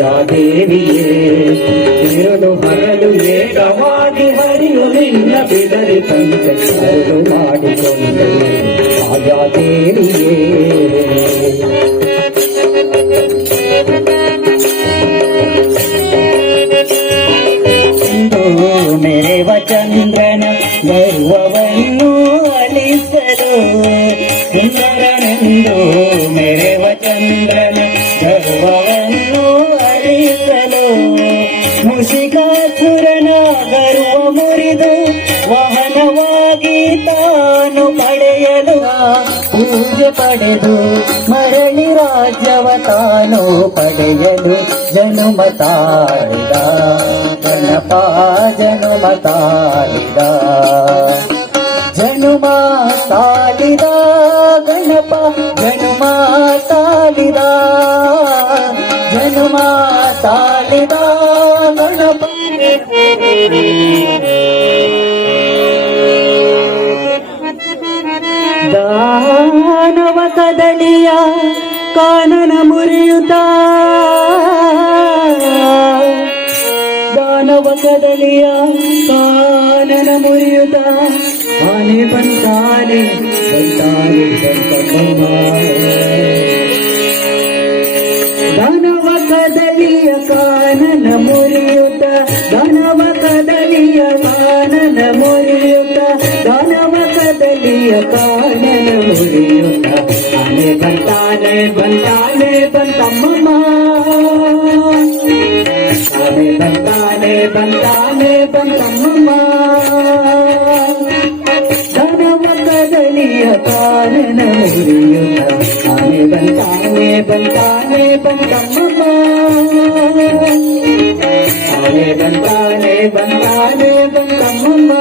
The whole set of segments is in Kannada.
ದೇವಿಯೇ ಇರುಳು ಹರಳು ಏಕವಾಗಿ ಹರಿಯು ನಿನ್ನ ಬಿಡರಿ ತಂತೆ ಕರುಳು ಮಾಡಿಕೊಂಡೆ ದೇವಿಯೇ ಮೆರೆವ ಚಂದ್ರನ ಗರ್ವವನ್ನು ಅಲಿಸಲು ಸುಂದರನೆಂದು ಮೆರೆವ ಚಂದ್ರನ ಗರ್ವವನ್ನು ಅಲಿಸಲು ಮುಷಿಕಾಸುರನ ಗರ್ವ ಮುರಿದು ವಾಹನವಾಗಿ ತಾನು ಪಡೆಯಲು ಪೂಜೆ ಪಡೆದು ಮರಳಿ ರಾಜ್ಯವ ತಾನು ಪಡೆಯಲು ಜನುಮ ತಾಳಿದ ಗಣಪ ಜನುಮ ತಾಳಿದ ಜನುಮ ತಾಳಿದ ಗಣಪ ಜನುಮ ತಾಳಿದ ಜನುಮ ತಾಳಿದ ಗಣಪ ದಾನವ ಕದಳಿಯ ಕಾನನ ಮುರಿಯುತ್ತ ದಾನವ ಕದಳಿಯ ಕಾನನ ಮುರಿಯುತ್ತ ಆನೆ ಬಂತಾನೆ ಬಂತಾನೆ ಬಂತಮ್ಮ ದಾನವ ಕದಳಿಯ ಕಾನನ ಮುರಿಯುತ್ತ ದಾನವ ಕದಳಿಯ ಕಾನನ ಮುರಿಯುತ್ತ ದಾನವ ಕದಳಿಯ ಕಾನನ ಮುರಿಯುತ್ತ ಆನೆ ಬಂತಾನೆ ಬಂತಾನೆ ಬಂತಮ್ಮ ಆನೆ ಬಂತಾನೆ ಬಂತಾನೆ ಬಂತಮ್ಮ ದಾನವ ಕದಳಿಯ ಕಾನನ ಮುರಿಯುತ್ತ ಆನೆ ಬಂತಾನೆ ಬಂತಾನೆ ಬಂತಮ್ಮ ಆನೆ ಬಂತಾನೆ ಬಂತಾನೆ ಬಂತಮ್ಮ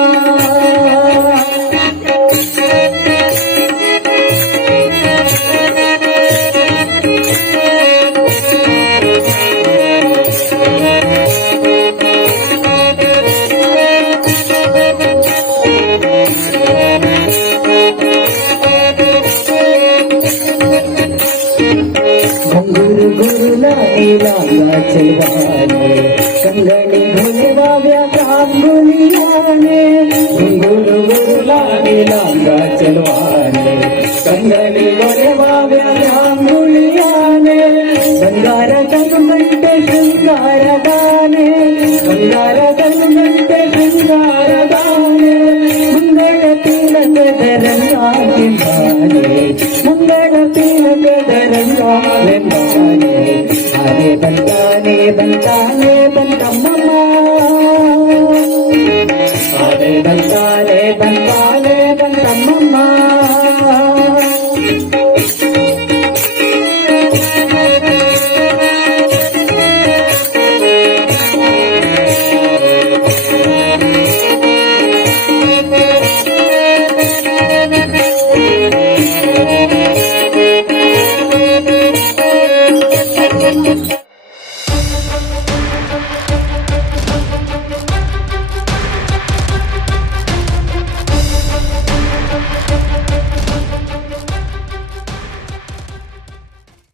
ಚೆಲ್ವಾನೆ ಕಂಗಳಿ ಹೊಲಿವಾವ್ಯ ಕಾಂಗುಲಿಯಾನೆ ಗುರು ಗುರುಲಾಗಿಲಾಂಗ ಚೆಲ್ವಾನೆ ಕಂಗಳಿ ಹೊಲಿವಾವ್ಯ ಕಾಂಗುಲಿಯಾನೆ ಬಂಗಾರ ಗಂಟೆ ಶೃಂಗಾರದಾನೆ ಬಂಗಾರ ಗಂಟೆ ಶೃಂಗಾರದಾನೆ ಮುಂಗಳ ತಿಲಕದ ರಂಗಾಲೆಂಬಾನೆ ಮುಂಗಳ ತಿಲಕದ ರಂಗಾಲೆಂಬಾನೆ ಆನೆ ಬಂತಾನೆ ಬಂತಾನೆ ಬಂತಮ್ಮ ಆನೆ ಬಂತಾನೆ ಬಂತಾನೆ ಬಂತಮ್ಮ